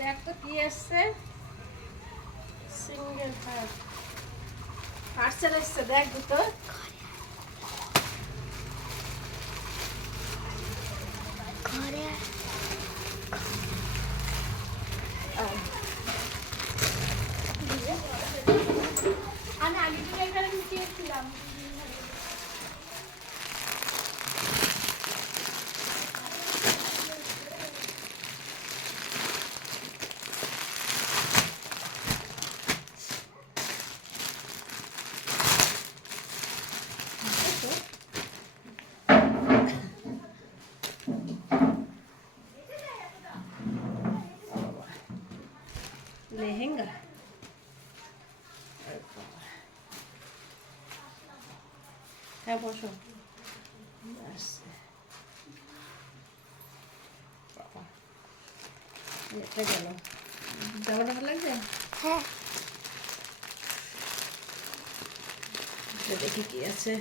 দেখো কি আসছে, সিঙ্গেল পার্সেল এসছে, দেখ দুটো। আমি আগে থেকে এখানে ঢুকিয়েছিলাম। লেহেঙ্গা, হ্যাঁ বসো। এটা গেল, জামাটা ভালো লাগছে? হ্যাঁ। দেখি কি আছে।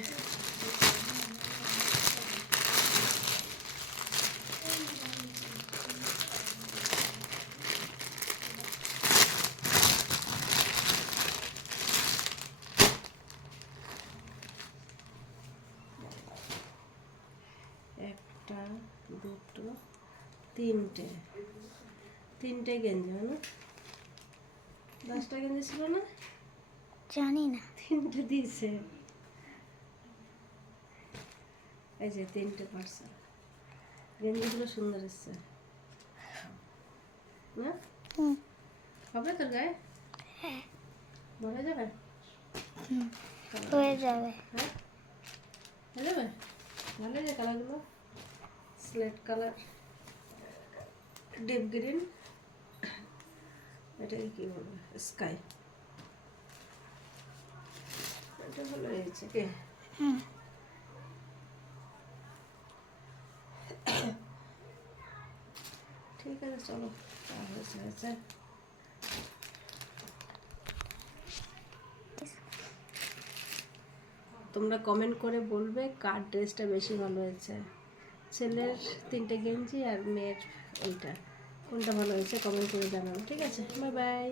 একটা, দুটো, তিনটে গেঞ্জি, না 10টা গেঞ্জি ছিল না? জানি না। 3টে দিয়েছে। এই যে 3টে পার্সেল, গেঞ্জিগুলো সুন্দর এসছে না? হবে তোর গায়ে? হ্যাঁ, হয়ে যাবে। হয়ে যাবে। হ্যাঁ হয়ে যাবে। ভালো যে কালারগুলো, স্লেট কালার, ডিপ গ্রিন, এটাকে কি বলবো, স্কাই, এটা ভালো হয়েছে কে? ঠিক আছে চলো, হয়েছে। তোমরা কমেন্ট করে বলবে কার ড্রেসটা বেশি ভালো হয়েছে, ছেলের 3টে গেঞ্জি আর মেয়ের এইটা, কোনটা ভালো হয়েছে কমেন্ট করে জানাবো। ঠিক আছে, বাই বাই।